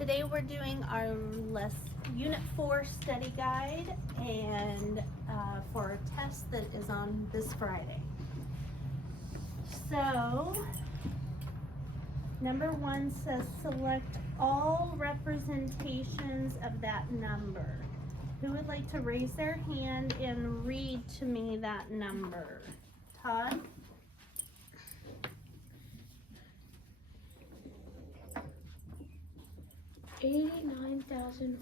Today we're doing our Unit 4 study guide and for a test that is on this Friday. So, number 1 says select all representations of that number. Who would like to raise their hand and read to me that number? Todd? $89,500.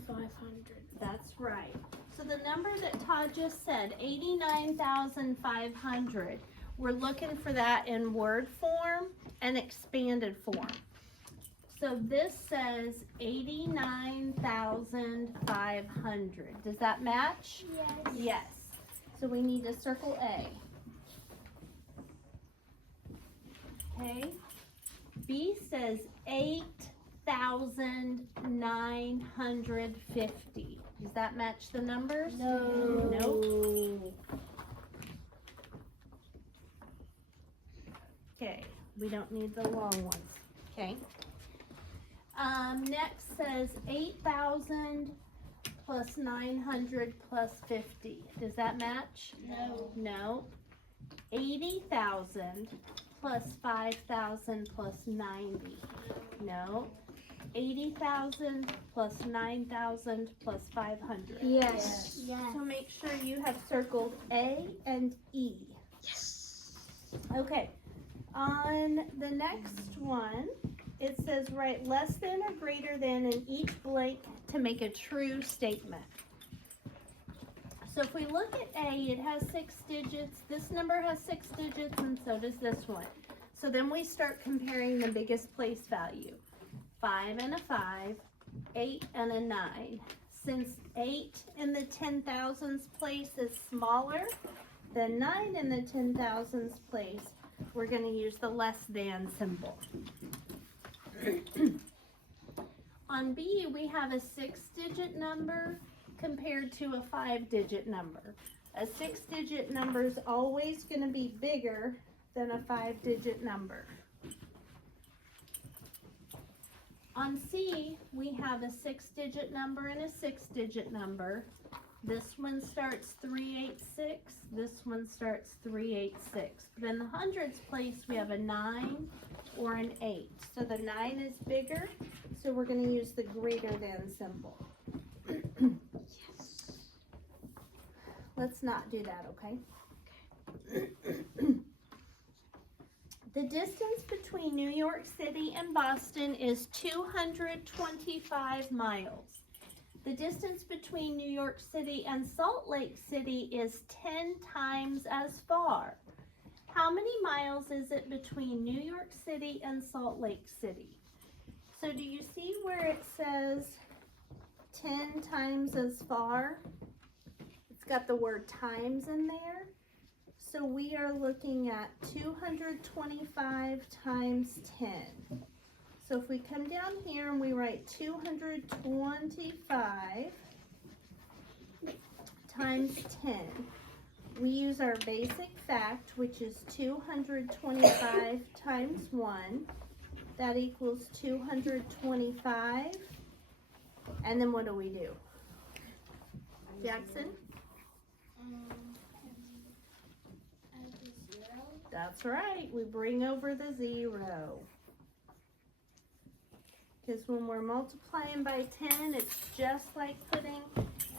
That's right. So the number that Todd just said, 89,500, we're looking for that in word form and expanded form. So this says 89,500. Does that match? Yes. Yes. So we need to circle A. Okay. B says 8,950. Does that match the numbers? No. Nope. Okay, we don't need the long ones. Okay. Next says 8,000 plus 900 plus 50. Does that match? No. No. 80,000 plus 5,000 plus 90. No. 80,000 plus 9,000 plus 500. Yes. Yes. So make sure you have circled A and E. Yes. Okay. On the next one, it says write less than or greater than in each blank to make a true statement. So if we look at A, it has 6 digits. This number has 6 digits, and so does this one. So then we start comparing the biggest place value. 5 and a 5, 8 and a 9. Since 8 in the 10,000s place is smaller than 9 in the 10,000s place, we're going to use the less than symbol. On B, we have a 6-digit number compared to a 5-digit number. A 6-digit number is always going to be bigger than a 5-digit number. On C, we have a 6-digit number and a 6-digit number. This one starts 386, this one starts 386. But in the hundreds place, we have a 9 or an 8. So the 9 is bigger, so we're going to use the greater than symbol. Yes. Let's not do that, okay? The distance between New York City and Boston is 225 miles. The distance between New York City and Salt Lake City is 10 times as far. How many miles is it between New York City and Salt Lake City? So do you see where it says 10 times as far? It's got the word times in there. So we are looking at 225 times 10. So if we come down here and we write 225 times 10, we use our basic fact, which is 225 times 1. That equals 225. And then what do we do? Jackson? Add the 0. That's right. We bring over the 0. Because when we're multiplying by 10, it's just like putting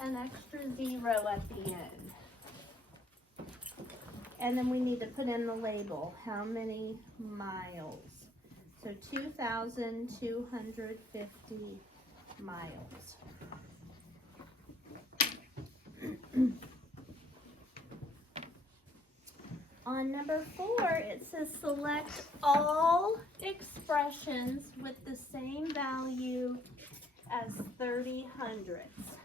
an extra 0 at the end. And then we need to put in the label. How many miles? So 2,250 miles. On number 4, it says select all expressions with the same value as 30 hundredths.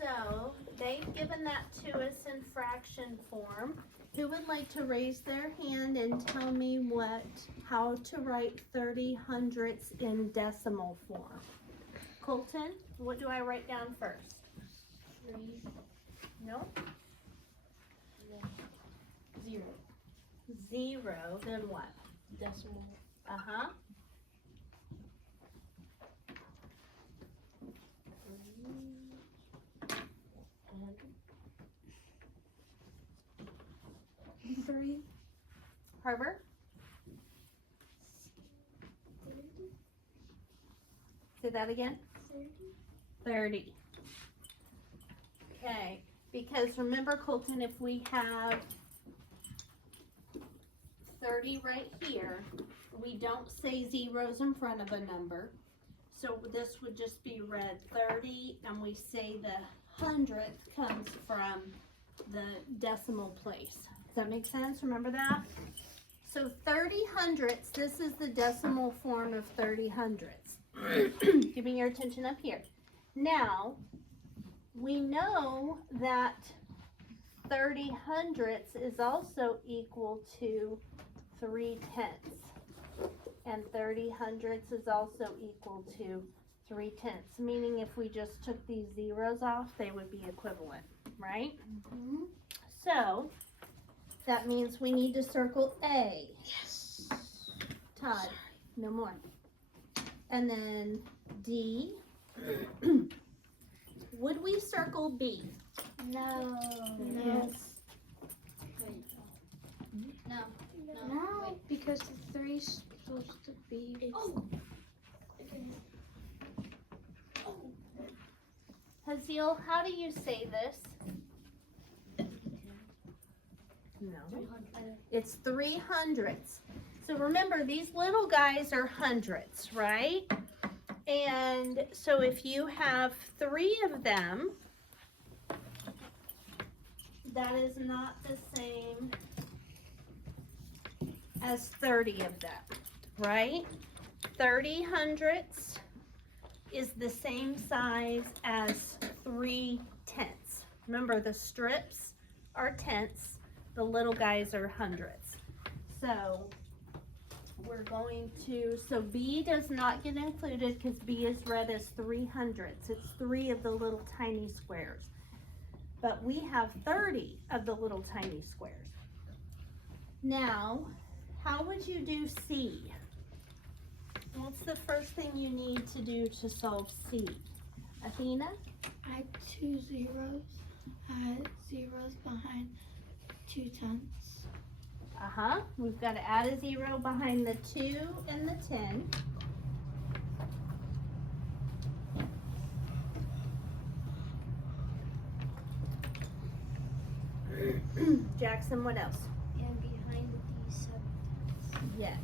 So they've given that to us in fraction form. Who would like to raise their hand and tell me how to write 30 hundredths in decimal form? Colton, what do I write down first? 3. No? 0. 0, then what? Decimal. Uh-huh. Three. Harbor? 30. Say that again. 30. 30. Okay, because remember, Colton, if we have 30 right here, we don't say zeros in front of a number. So this would just be read 30, and we say the hundredth comes from the decimal place. Does that make sense? Remember that? So 30 hundredths, this is the decimal form of 30 hundredths. Give me your attention up here. Now, we know that 30 hundredths is also equal to 3 tenths. And 30 hundredths is also equal to 3 tenths. Meaning if we just took these zeros off, they would be equivalent, right? Mm-hmm. So, that means we need to circle A. Yes. Todd, no more. And then D. Would we circle B? No. Yes. Wait. No. No. Wait, because the 3's supposed to be. Oh. Okay. Haziel, how do you say this? No. 300. It's 3 hundredths. So remember, these little guys are hundredths, right? And so if you have 3 of them, that is not the same as 30 of them, right? 30 hundredths is the same size as 3 tenths. Remember, the strips are tenths, the little guys are hundredths. So we're going to, so B does not get included because B is read as 3 hundredths. It's 3 of the little tiny squares. But we have 30 of the little tiny squares. Now, how would you do C? What's the first thing you need to do to solve C? Athena? Add 2 zeros. Add zeros behind 2 tenths. Uh-huh. We've got to add a 0 behind the 2 and the 10. Jackson, what else? And behind the 7 tenths. Yes.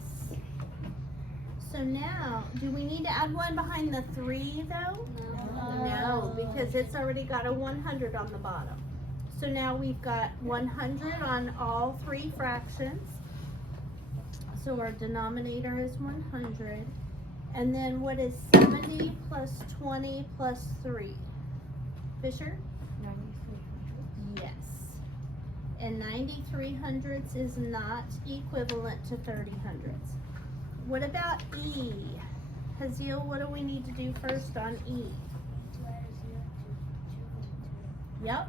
So now, do we need to add 1 behind the 3 though? No, because it's already got a 100 on the bottom. So now we've got 100 on all 3 fractions. So our denominator is 100. And then what is 70 plus 20 plus 3? Fisher? 9300. Yes. And 93 hundredths is not equivalent to 30 hundredths. What about E? Haziel, what do we need to do first on E? To add a 0 to 2. Yep.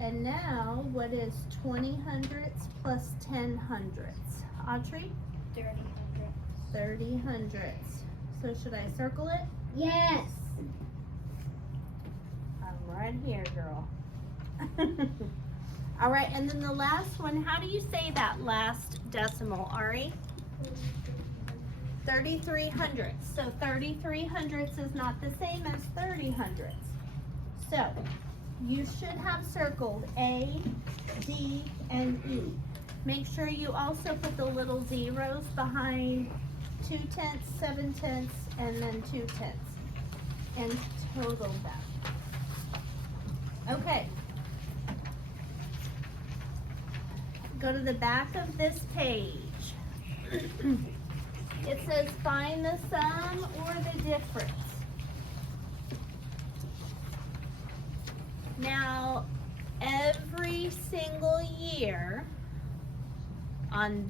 And now, what is 20 hundredths plus 10 hundredths? Audrey? 30 hundredths. 30 hundredths. So should I circle it? Yes. I'm right here, girl. All right, and then the last one, how do you say that last decimal, Ari? 33 hundredths. So 33 hundredths is not the same as 30 hundredths. So you should have circled A, D, and E. Make sure you also put the little zeros behind 2 tenths, 7 tenths, and then 2 tenths. And total them. Okay. Go to the back of this page. It says find the sum or the difference. Now, every single year on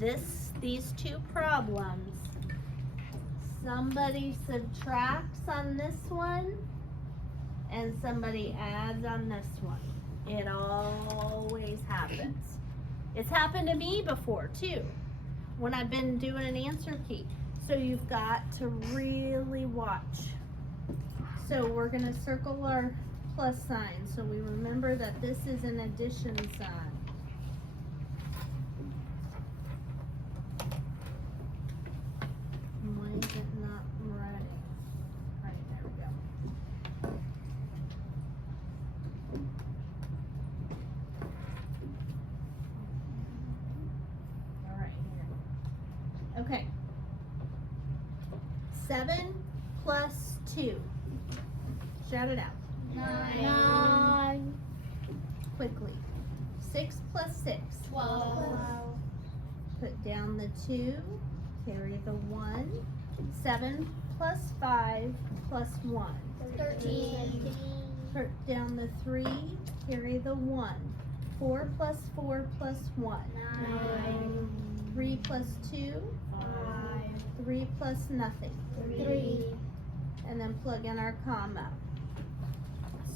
these 2 problems, somebody subtracts on this one and somebody adds on this one. It always happens. It's happened to me before too, when I've been doing an answer key. So you've got to really watch. So we're gonna circle our plus sign so we remember that this is an addition sign. Why is it not right? Right, there we go. All right, here. Okay. 7 plus 2. Shout it out. 9. Quickly. 6 plus 6. 12. Put down the 2. Carry the 1. 7 plus 5 plus 1. 13. Put down the 3. Carry the 1. 4 plus 4 plus 1. 9. 3 plus 2. 5. 3 plus nothing. 3. And then plug in our comma.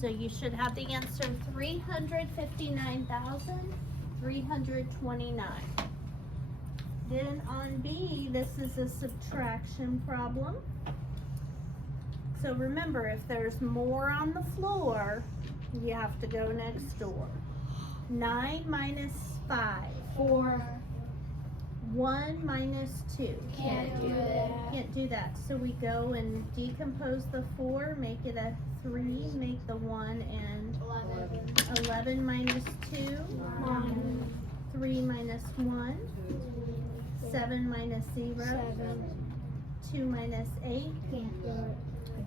So you should have the answer 359,329. Then on B, this is a subtraction problem. So remember, if there's more on the floor, you have to go next door. 9 minus 5. 4. 1 minus 2. Can't do that. Can't do that. So we go and decompose the 4, make it a 3, make the 1 and 11. 11 minus 2. 9. 3 minus 1. 7 minus 0. 7. 2 minus 8. Can't do it.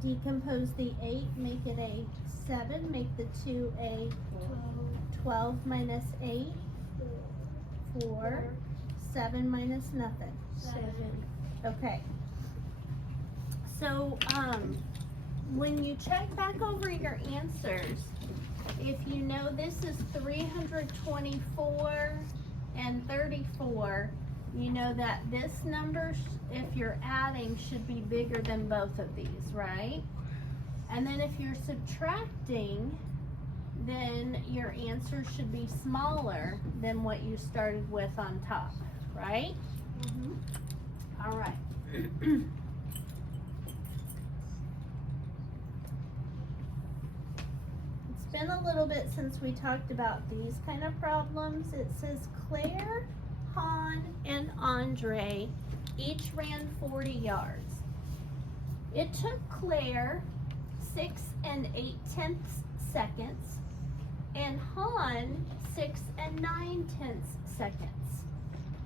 Decompose the 8, make it a 7, make the 2 a 12. 12 minus 8. 4. 7 minus nothing. 7. Okay. So, when you check back over your answers, if you know this is 324 and 34, you know that this number, if you're adding, should be bigger than both of these, right? And then if you're subtracting, then your answer should be smaller than what you started with on top, right? All right. It's been a little bit since we talked about these kind of problems. It says Claire, Han, and Andre each ran 40 yards. It took Claire 6 8/10 seconds and Han 6 9/10 seconds.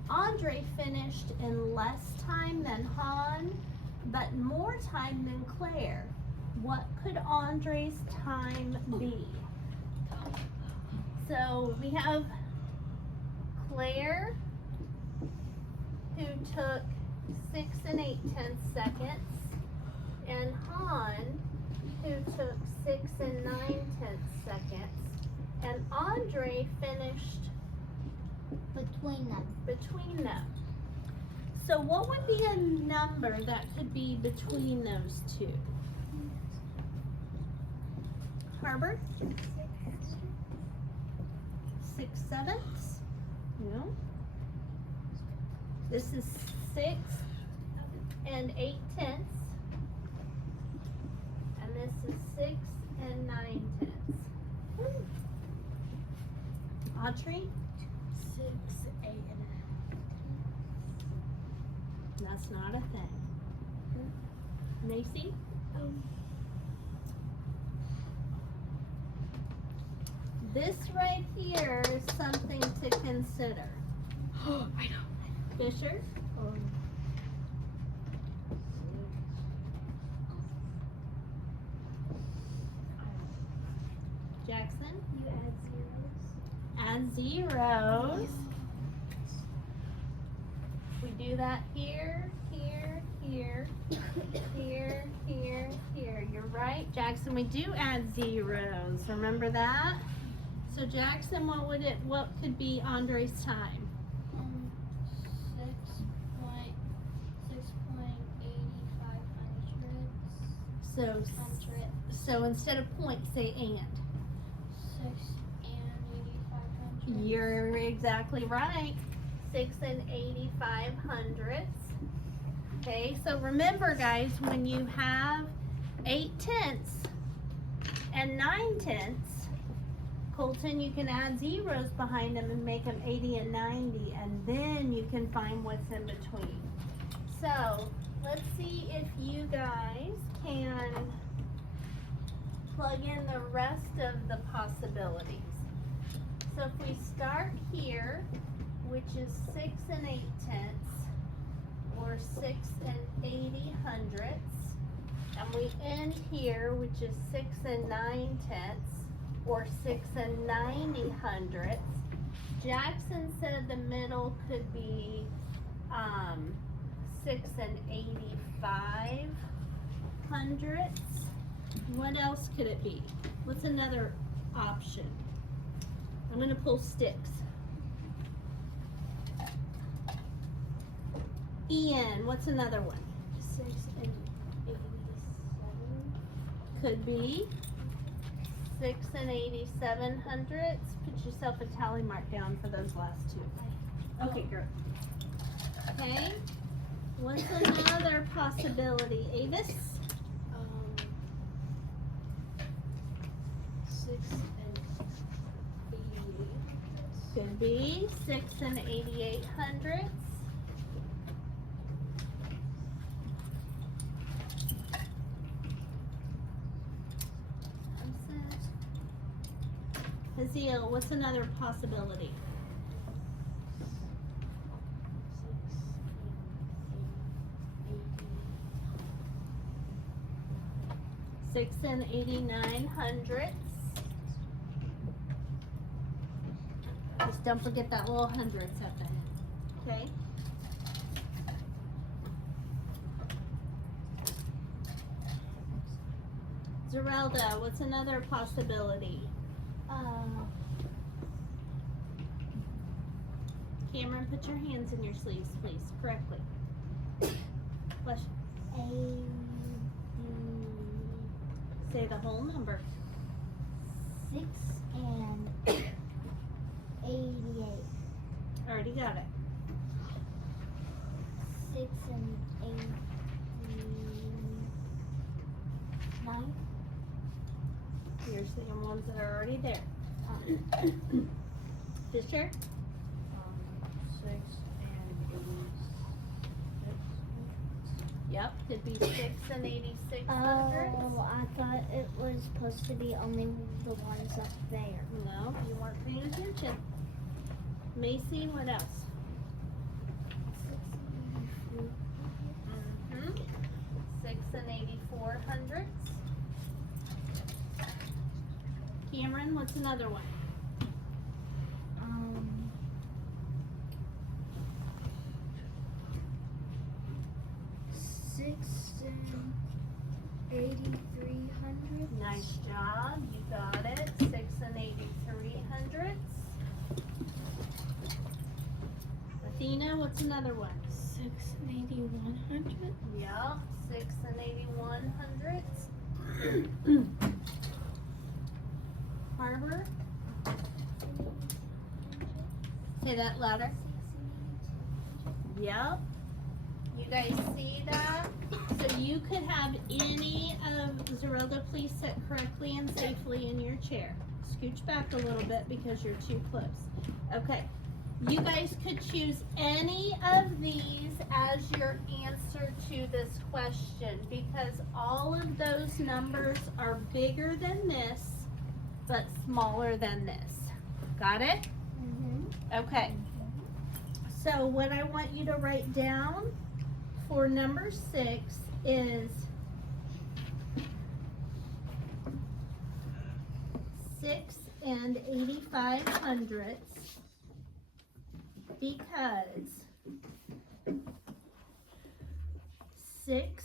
Andre finished in less time than Han, but more time than Claire. What could Andre's time be? So we have Claire, who took 6 8/10 seconds, and Han, who took 6 9/10 seconds, and Andre finished between them. So what would be a number that could be between those two? Harbor? 6/7? No. This is 6 8/10. And this is 6 9/10. Audrey? 6, 8.5. That's not a thing. Macy? This right here is something to consider. I know. Fisher? Jackson? You add zeros. Add zeros. We do that here, here, here, here, here, here. You're right, Jackson. We do add zeros. Remember that? So Jackson, what could be Andre's time? 6.85 So instead of point, say and. 6 and 85 hundred. You're exactly right. 6 and 85 hundredths. Okay, so remember guys, when you have 8/10 and 9/10, Colton, you can add zeros behind them and make them 80 and 90, and then you can find what's in between. So let's see if you guys can plug in the rest of the possibilities. So if we start here, which is 6 and 8/10, or 6 and 80 hundredths, and we end here, which is 6 and 9/10, or 6 and 90 hundredths. Jackson said the middle could be 6 and 85 hundredths. What else could it be? What's another option? I'm gonna pull sticks. Ian, what's another one? 6 and 87. Could be 6 and 87 hundredths. Put yourself a tally mark down for those last two. Okay, girl. Okay. What's another possibility, Avis? 6 and 88. Could be 6 and 88 hundredths. Haziel, what's another possibility? 6 and 89 hundredths. Just don't forget that little hundredths at the end. Okay. Zerelda, what's another possibility? Cameron, put your hands in your sleeves, please, correctly. Bless you. Say the whole number. 6 and 88. Already got it. 6 and 89. You're seeing ones that are already there. Fisher? 6 and 86. Yep, could be 6 and 86 hundredths. Oh, I thought it was supposed to be only the ones up there. No, you weren't paying attention. Macy, what else? 6 and 84 hundredths. Cameron, what's another one? 6 and 8300. Nice job, you got it. 6 and 83 hundredths. Athena, what's another one? 6 and 8100. Yeah, 6 and 81 hundredths. Harbor? Say that louder. Yep. You guys see that? So you could have any of, Zerelda, please sit correctly and safely in your chair. Scooch back a little bit because you're too close. Okay. You guys could choose any of these as your answer to this question because all of those numbers are bigger than this, but smaller than this. Got it? Okay. So what I want you to write down for number 6 is 6 and 85 hundredths because 6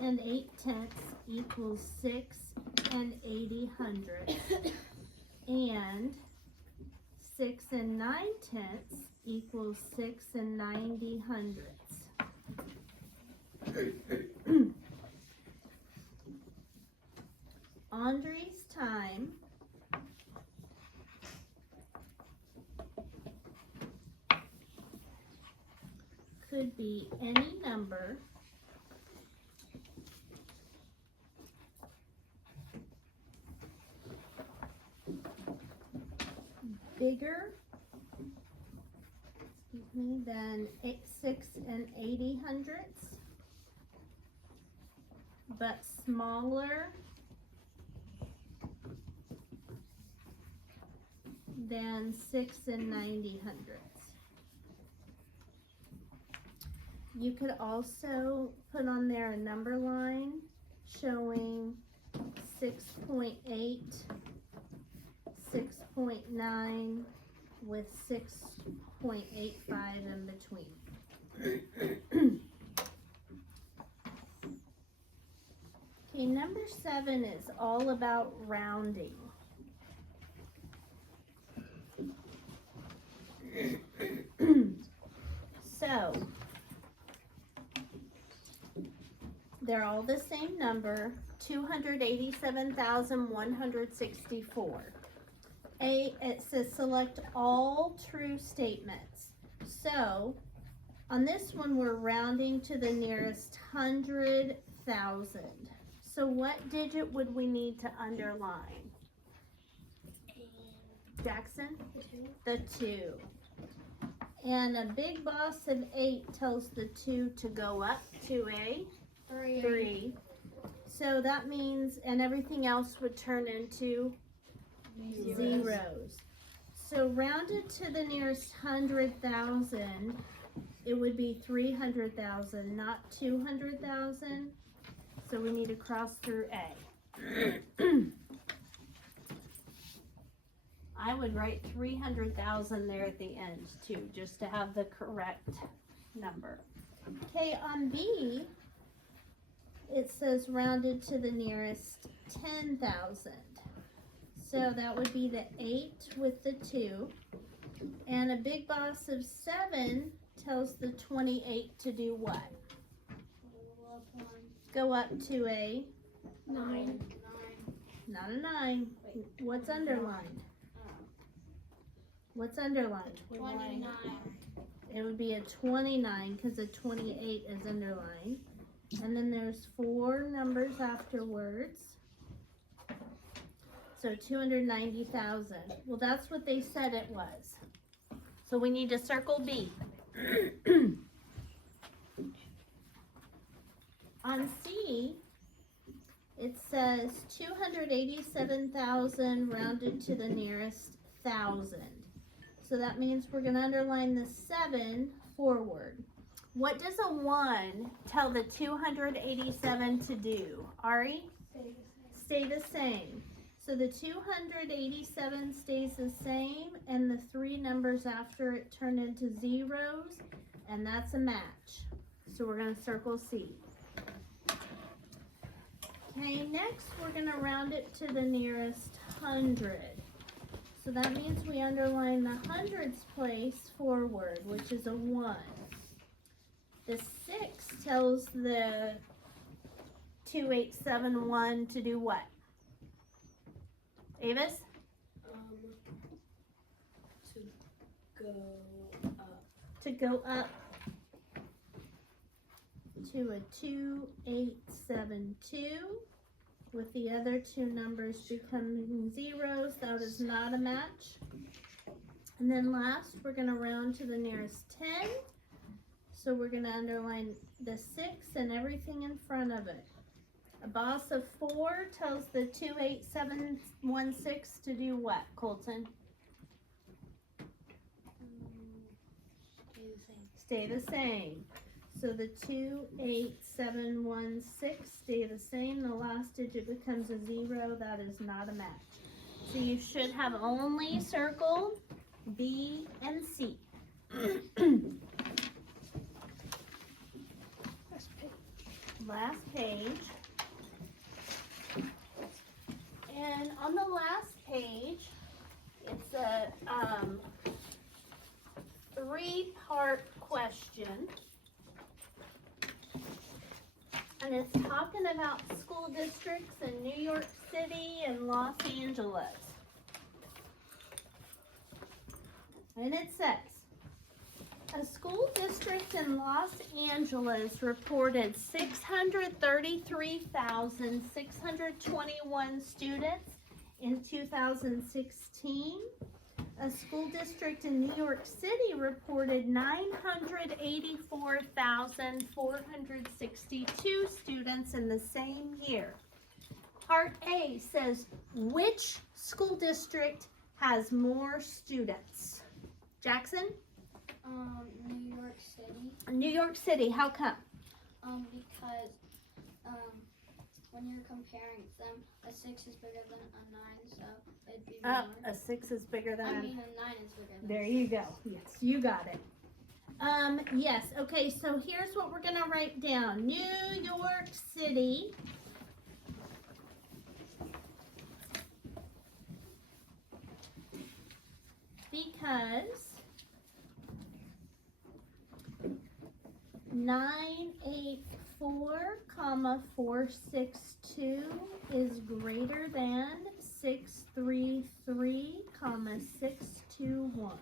and 8/10 equals 6 and 80 hundredths and 6 and 9/10 equals 6 and 90 hundredths. Andre's time could be any number bigger, than 6 80 but smaller than 6 90. You could also put on there a number line showing 6.8, 6.9 with 6.85 in between. Okay, number 7 is all about rounding. So, they're all the same number, 287,164. It says select all true statements. So, on this one, we're rounding to the nearest 100,000. So, what digit would we need to underline? Jackson? The 2. And a big boss of 8 tells the 2 to go up to a 3. So that means, and everything else would turn into zeros. So rounded to the nearest 100,000, it would be 300,000, not 200,000. So we need to cross through A. I would write 300,000 there at the end too, just to have the correct number. Okay, on B, it says rounded to the nearest 10,000. So that would be the 8 with the 2. And a big boss of 7 tells the 28 to do what? Go up to a 9. Not a 9. What's underlined? What's underlined? 29. It would be a 29 because a 28 is underlined. And then there's 4 numbers afterwards. So 290,000. Well, that's what they said it was. So we need to circle B. On C, it says 287,000 rounded to the nearest 1,000. So that means we're going to underline the 7 forward. What does a 1 tell the 287 to do? Ari? Stay the same. So the 287 stays the same, and the 3 numbers after it turn into zeros, and that's a match. So we're going to circle C. Okay, next we're going to round it to the nearest 100. So that means we underline the hundreds place forward, which is a 1. The 6 tells the 2871 to do what? Avis? To go up to a 2872 with the other 2 numbers becoming zeros. That is not a match. And then last, we're going to round to the nearest 10. So we're going to underline the 6 and everything in front of it. A boss of 4 tells the 28716 to do what, Colton? Stay the same. So the 28716 stay the same. The last digit becomes a 0. That is not a match. So you should have only circled B and C. Last page. And on the last page, it's a 3-part question. And it's talking about school districts in New York City and Los Angeles. And it says, A school district in Los Angeles reported 633,621 students in 2016. A school district in New York City reported 984,462 students in the same year. Part A says, which school district has more students? Jackson? New York City. New York City, how come? Because when you're comparing them, a 6 is bigger than a 9, so it'd be more. A 6 is bigger than I mean, a 9 is bigger than There a you 6. go. Yes, you got it. Yes, okay, so here's what we're gonna write down. New York City. Because 984,462 is greater than 633,621.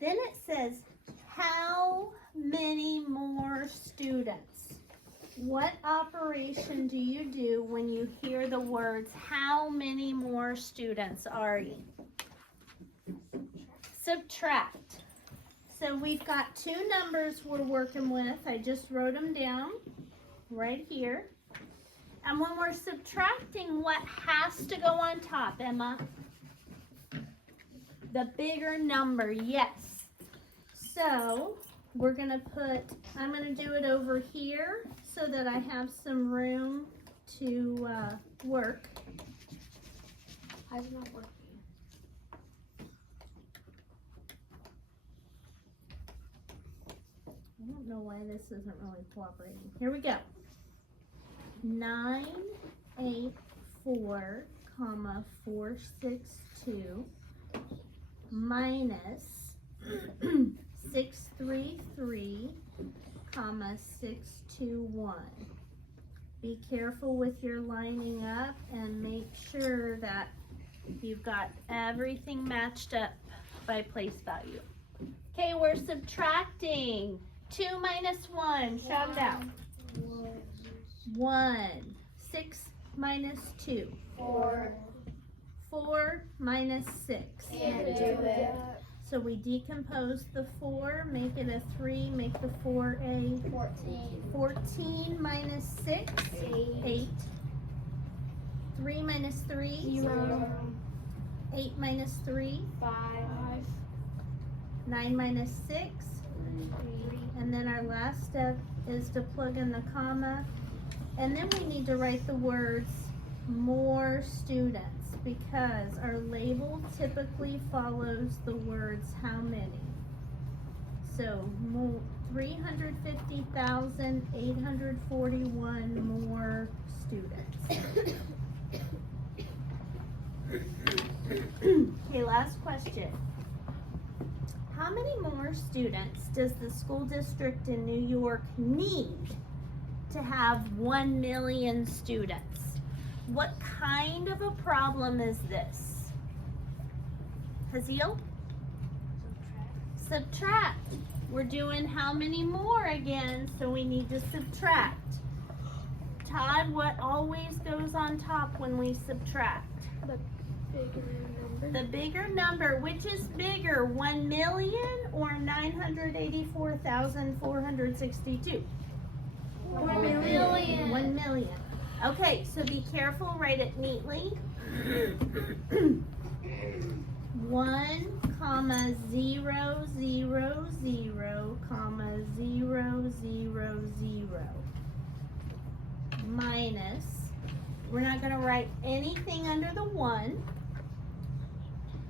Then it says, how many more students? What operation do you do when you hear the words, how many more students, Ari? Subtract. So we've got two numbers we're working with. I just wrote them down right here. And when we're subtracting, what has to go on top, Emma? The bigger number, yes. So we're gonna I'm gonna do it over here so that I have some room to work. How's it not working? I don't know why this isn't really cooperating. Here we go. 984,462 minus 633,621. Be careful with your lining up and make sure that you've got everything matched up by place value. Okay, we're subtracting. 2 minus 1, shout it out. 1. 6 minus 2. 4. 4 minus 6. Can't do it. So we decompose the 4, make it a 3, make the 4 a 14. 14 minus 6, 8. 3 minus 3, 0. 8 minus 3, 5. 9 minus 6. 3. And then our last step is to plug in the comma. And then we need to write the words more students because our label typically follows the words how many. So 350,841 more students. Okay, last question. How many more students does the school district in New York need to have 1 million students? What kind of a problem is this? Hazel? Subtract. We're doing how many more again, so we need to subtract. Todd, what always goes on top when we subtract? The bigger number, which is bigger, 1 million or 984,462? 1 million. 1 million. Okay, so be careful, write it neatly. 1, comma, 0, 0, 0, comma, 0, 0, 0. Minus, we're not going to write anything under the 1.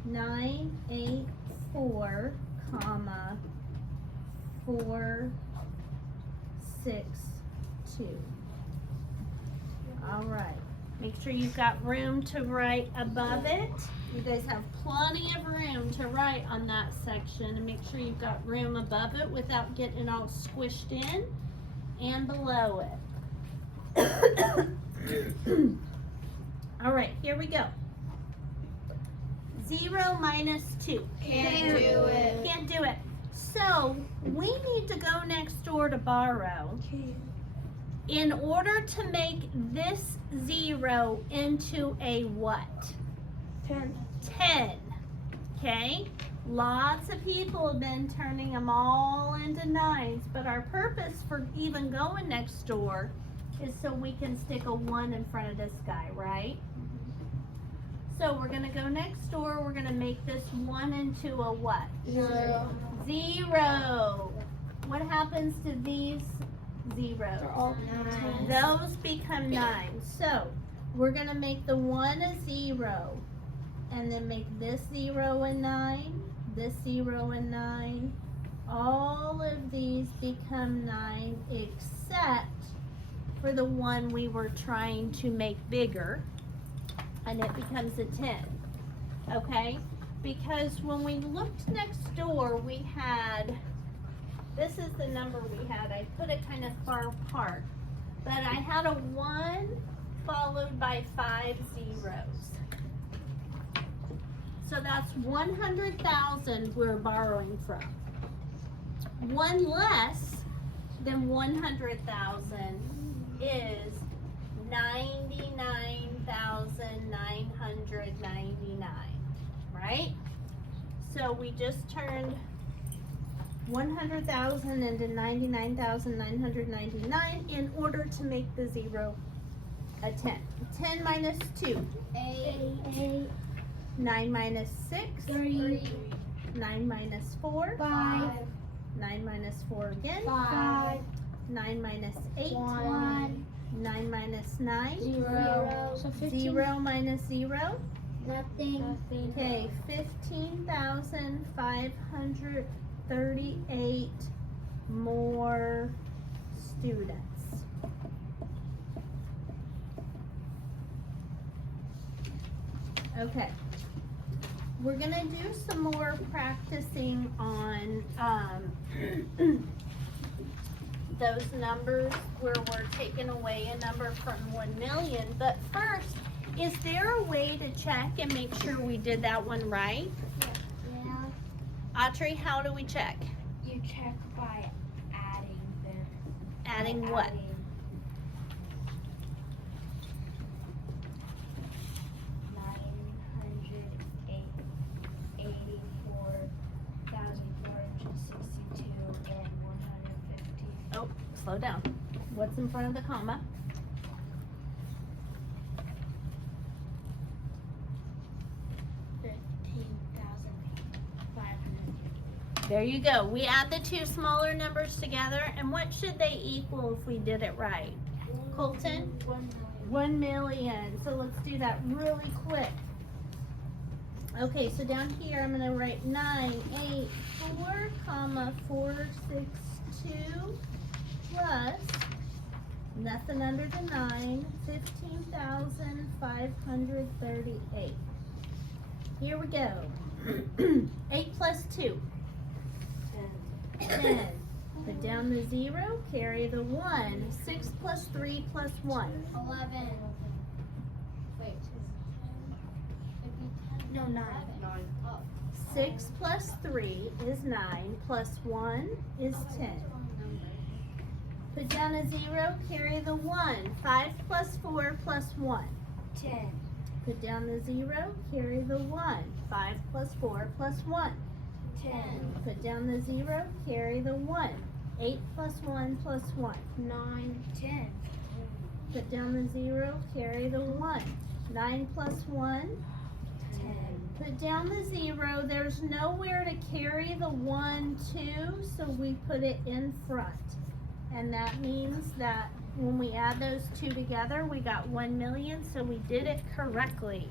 984, comma, 462. All right. Make sure you've got room to write above it. You guys have plenty of room to write on that section, and make sure you've got room above it without getting it all squished in, and below it. All right, here we go. 0 minus 2. Can't do it. Can't do it. So we need to go next door to borrow in order to make this 0 into a what? 10. 10. Okay? Lots of people have been turning them all into 9s, but our purpose for even going next door is so we can stick a 1 in front of this guy, right? So we're gonna go next door, we're gonna make this 1 into a what? 0. 0. What happens to these zeros? They're all 9. Those become 9. So we're gonna make the 1 a 0, and then make this 0 a 9, this 0 a 9. All of these become 9 except for the one we were trying to make bigger, and it becomes a 10. Okay? Because when we looked next door, we had, this is the number we had. I put it kind of far apart. But I had a 1 followed by 5 zeros. So that's 100,000 we're borrowing from. 1 less than 100,000 is 99,999, right? So we just turned 100,000 into 99,999 in order to make the 0 a 10. 10 minus 2. 8. 9 minus 6. 3. 9 minus 4. 5. 9 minus 4 again. 5. 9 minus 8. 1. 9 minus 9. 0. So 15. 0 minus 0. Nothing. Okay, 15,538 more students. Okay. We're gonna do some more practicing on those numbers where we're taking away a number from 1 million. But first, is there a way to check and make sure we did that one right? Yeah. Audrey, how do we check? You check by adding them. Adding what? 984,462 and 150. Oh, slow down. What's in front of the comma? 15,500. There you go. We add the two smaller numbers together, and what should they equal if we did it right? Colton? 1 million. So let's do that really quick. Okay, so down here I'm gonna write 984, comma 462 plus nothing under the 9, 15,538. Here we go. 8 plus 2. 10. Put down the 0, carry the 1. 6 plus 3 plus 1. 11. Wait. No, 9. 6 plus 3 is 9, plus 1 is 10. Put down a 0, carry the 1. 5 plus 4 plus 1. 10. Put down the 0, carry the 1. 5 plus 4 plus 1. 10. Put down the 0, carry the 1. 8 plus 1 plus 1. 9. 10. Put down the 0, carry the 1. 9 plus 1. 10. Put down the 0. There's nowhere to carry the 1 to, so we put it in front. And that means that when we add those two together, we got 1 million, so we did it correctly.